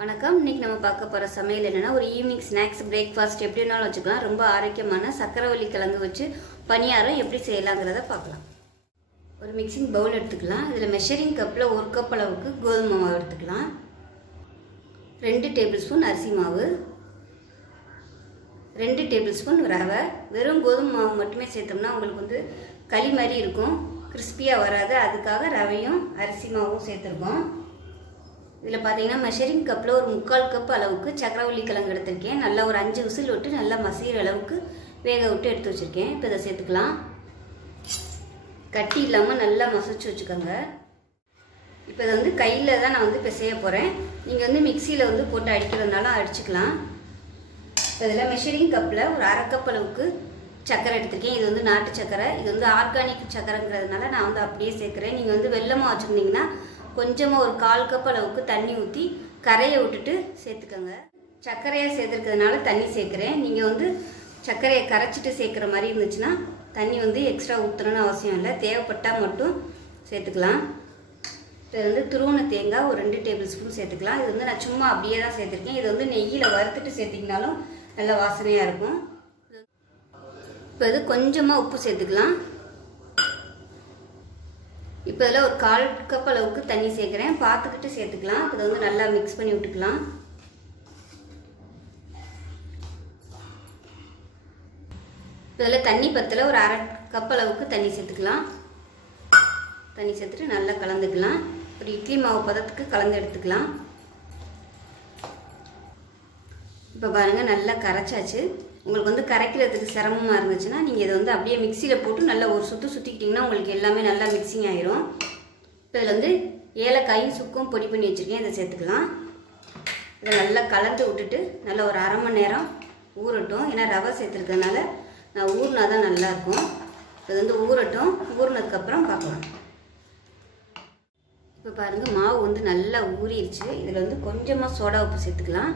வணக்கம். இன்னைக்கு நம்ம பார்க்க போகிற சமையல் என்னென்னா, ஒரு ஈவினிங் ஸ்நாக்ஸ் பிரேக்ஃபாஸ்ட் எப்படி வேணாலும் வச்சுக்கலாம். ரொம்ப ஆரோக்கியமான சக்கரவள்ளி கிழங்கு வச்சு பணியாரம் எப்படி செய்யலாங்கிறத பார்க்கலாம். ஒரு மிக்சிங் பவுல் எடுத்துக்கலாம். இதில் மெஷரிங் கப்பில் 1 கப் அளவுக்கு கோதுமை மாவு எடுத்துக்கலாம். 2 டேபிள் ஸ்பூன் அரிசி மாவு, 2 டேபிள் ஸ்பூன் ரவை. வெறும் கோதுமை மாவு மட்டுமே சேர்த்தோம்னா உங்களுக்கு களி மாதிரி இருக்கும், கிறிஸ்பியாக வராது. அதுக்காக ரவையும் அரிசி மாவும் சேர்த்துருக்கோம். இதில் பார்த்தீங்கன்னா மெஷரிங் கப்பில் ஒரு 3/4 கப் அளவுக்கு சக்கரவள்ளி கிழங்கு எடுத்திருக்கேன். நல்லா ஒரு 5 விசில் விட்டு நல்லா மசிகிற அளவுக்கு வேக விட்டு எடுத்து வச்சுருக்கேன். இப்போ இதை சேர்த்துக்கலாம். கட்டி இல்லாமல் நல்லா மசிச்சு வச்சுக்கோங்க. இப்போ இதை கையில் தான் நான் இப்போ செய்ய போகிறேன். நீங்கள் மிக்சியில் போட்டு அடிக்கிறதுனால அடிச்சுக்கலாம். இப்போ இதில் மெஷரிங் கப்பில் ஒரு 1/2 கப் அளவுக்கு சக்கரை எடுத்திருக்கேன். இது நாட்டு சக்கரை. இது ஆர்கானிக் சக்கரைங்கிறதுனால நான் அப்படியே சேர்க்குறேன். நீங்கள் வெல்லமாக வச்சுருந்தீங்கன்னா கொஞ்சமாக ஒரு 1/4 கப் அளவுக்கு தண்ணி ஊற்றி கரையை விட்டுட்டு சேர்த்துக்கோங்க. சர்க்கரையாக சேர்த்துருக்கிறதுனால தண்ணி சேர்க்குறேன். நீங்கள் சர்க்கரையை கரைச்சிட்டு சேர்க்குற மாதிரி இருந்துச்சுன்னா தண்ணி எக்ஸ்ட்ரா ஊற்றணும்னு அவசியம் இல்லை, தேவைப்பட்டால் மட்டும் சேர்த்துக்கலாம். இது துருவன தேங்காய் ஒரு 2 டேபிள் ஸ்பூன் சேர்த்துக்கலாம். இது நான் சும்மா அப்படியே தான் சேர்த்துருக்கேன். இது நெய்யில் வறுத்துட்டு சேர்த்திங்கனாலும் நல்ல வாசனையாக இருக்கும். இப்போ இது கொஞ்சமாக உப்பு சேர்த்துக்கலாம். இப்போ இதில் ஒரு 1/4 கப் அளவுக்கு தண்ணி சேர்க்குறேன். பார்த்துக்கிட்டு சேர்த்துக்கலாம். இப்போ இதை நல்லா மிக்ஸ் பண்ணி விட்டுக்கலாம். இப்போ இதில் தண்ணி பத்தில் ஒரு 1/2 கப் அளவுக்கு தண்ணி சேர்த்துக்கலாம். தண்ணி சேர்த்துட்டு நல்லா கலந்துக்கலாம். ஒரு இட்லி மாவு பதத்துக்கு கலந்து எடுத்துக்கலாம். இப்போ பாருங்கள், நல்லா கரைச்சாச்சு. உங்களுக்கு கரைக்கிறதுக்கு சிரமமாக இருந்துச்சுன்னா நீங்கள் இதை அப்படியே மிக்சியில் போட்டு நல்லா ஒரு சுற்றிக்கிட்டிங்கன்னா உங்களுக்கு எல்லாமே நல்லா மிக்சிங் ஆகிரும். இப்போ இதில் ஏலக்காயும் சுக்கும் பொடி பண்ணி வச்சுருக்கேன். இதை சேர்த்துக்கலாம். இதை நல்லா கலந்து விட்டுட்டு நல்லா ஒரு 1/2 மணி நேரம் ஊறட்டும். ஏன்னா ரவை சேர்த்துருக்கிறதுனால நான் ஊறினா தான் நல்லாயிருக்கும். இது ஊறட்டும். ஊறினதுக்கப்புறம் பார்க்கலாம். இப்போ பாருங்கள், மாவு நல்லா ஊறிடுச்சு. இதில் கொஞ்சமாக சோடா உப்பு சேர்த்துக்கலாம்.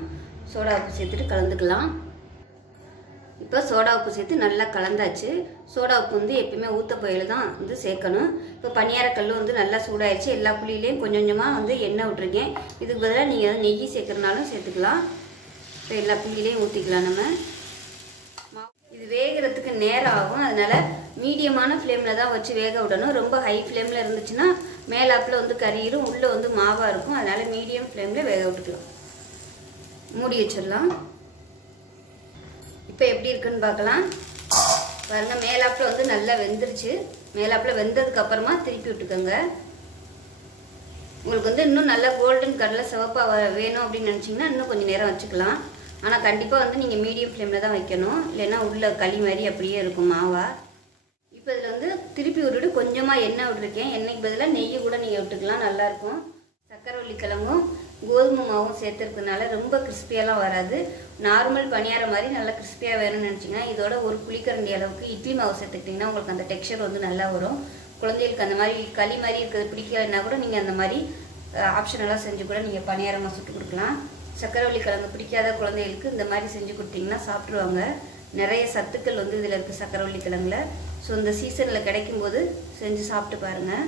சோடா உப்பு சேர்த்துட்டு கலந்துக்கலாம். இப்போ சோடா உப்பு சேர்த்து நல்லா கலந்தாச்சு. சோடா உப்பு எப்பயுமே ஊற்ற புயல் தான் சேர்க்கணும். இப்போ பணியாரக்கல் நல்லா சூடாயிடுச்சு. எல்லா புளியிலையும் கொஞ்சம் கொஞ்சமாக எண்ணெய் விட்டுருக்கேன். இதுக்கு பதிலாக நீங்கள் நெய் சேர்க்குறனாலும் சேர்த்துக்கலாம். இப்போ எல்லா புளியிலையும் ஊற்றிக்கலாம். நம்ம இது வேகிறதுக்கு நேரம் ஆகும். அதனால் மீடியமான ஃப்ளேமில் தான் வச்சு வேக விடணும். ரொம்ப ஹை ஃப்ளேமில் இருந்துச்சுன்னா மேலாப்பில் கறியிரும், உள்ளே மாவாக இருக்கும். அதனால் மீடியம் ஃப்ளேமில் வேக விட்டுக்கலாம். மூடி வச்சிடலாம். இப்போ எப்படி இருக்குன்னு பார்க்கலாம். பாருங்கள், மேலாப்பில் நல்லா வெந்துருச்சு. மேலாப்பில் வெந்ததுக்கப்புறமா திருப்பி விட்டுக்கோங்க. உங்களுக்கு இன்னும் நல்லா கோல்டன் கலரில் சிவப்பாக வேணும் அப்படின்னு நினச்சிங்கன்னா இன்னும் கொஞ்சம் நேரம் வச்சுக்கலாம். ஆனால் கண்டிப்பாக நீங்கள் மீடியம் ஃப்ளேமில் தான் வைக்கணும், இல்லைன்னா உள்ள களி மாதிரி அப்படியே இருக்கும் மாவா. இப்போ இதில் திருப்பி விட்டுட்டு கொஞ்சமாக எண்ணெய் விட்டுருக்கேன். எண்ணெய்க்கு பதிலாக நெய்யை கூட நீங்கள் விட்டுக்கலாம், நல்லாயிருக்கும். சக்கரவள்ளி கிழங்கும் கோதுமை மாவும் சேர்த்துறதுனால ரொம்ப கிறிஸ்பியெல்லாம் வராது. நார்மல் பணியாரம் மாதிரி நல்லா கிறிஸ்பியாக வேணும்னு நினச்சிங்கன்னா இதோட ஒரு புளிக்கரண்டி அளவுக்கு இட்லி மாவு சேர்த்துக்கிட்டிங்கன்னா உங்களுக்கு அந்த டெக்ஸ்சர் நல்லா வரும். குழந்தைகளுக்கு அந்த மாதிரி களி மாதிரி இருக்கிறது பிடிக்கலைன்னா கூட நீங்கள் அந்த மாதிரி ஆப்ஷனெல்லாம் செஞ்சு கூட நீங்கள் பணியாரமாக சுட்டு கொடுக்கலாம். சக்கரவள்ளி கிழங்கு பிடிக்காத குழந்தைகளுக்கு இந்த மாதிரி செஞ்சு கொடுத்தீங்கன்னா சாப்பிட்ருவாங்க. நிறைய சத்துக்கள் இதில் இருக்குது சக்கரவள்ளி கிழங்குல. ஸோ இந்த சீசனில் கிடைக்கும்போது செஞ்சு சாப்பிட்டு பாருங்கள்.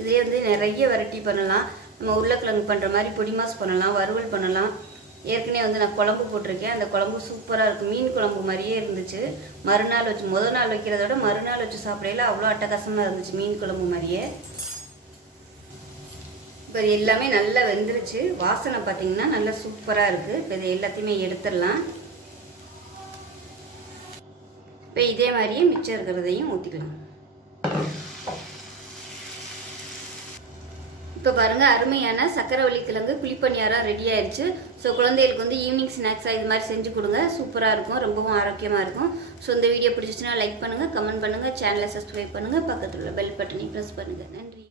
இதிலே நிறைய வெரைட்டி பண்ணலாம். நம்ம உருளைக்கிழங்கு பண்ணுற மாதிரி பொடி மாஸ் பண்ணலாம், வறுவல் பண்ணலாம். ஏற்கனவே நான் குழம்பு போட்டிருக்கேன். அந்த குழம்பு சூப்பராக இருக்கும். மீன் குழம்பு மாதிரியே இருந்துச்சு. மறுநாள் வச்சு முதல் நாள் வைக்கிறத விட மறுநாள் வச்சு சாப்பிடையில அவ்வளோ அட்டகாசமாக இருந்துச்சு, மீன் குழம்பு மாதிரியே. இப்போ எல்லாமே நல்லா வெந்துருச்சு. வாசனை பார்த்தீங்கன்னா நல்லா சூப்பராக இருக்குது. இப்போ இதை எல்லாத்தையுமே எடுத்துடலாம். இப்போ இதே மாதிரியே மிச்சம் இருக்கிறதையும் ஊற்றிக்கலாம். இப்போ பாருங்கள், அருமையான சக்கரவள்ளி கிழங்கு குழிப்பணியாரம் ரெடி ஆயிடுச்சு. ஸோ குழந்தைகளுக்கு ஈவினிங் ஸ்நாக்ஸாக இது மாதிரி செஞ்சு கொடுங்க. சூப்பராக இருக்கும், ரொம்பவும் ஆரோக்கியமாக இருக்கும். ஸோ இந்த வீடியோ பிடிச்சிச்சுன்னா லைக் பண்ணுங்கள், கமெண்ட் பண்ணுங்கள், சேனலை சப்ஸ்கிரைப் பண்ணுங்கள், பக்கத்தில் உள்ள பெல் பட்டனை ப்ரெஸ் பண்ணுங்கள். நன்றி.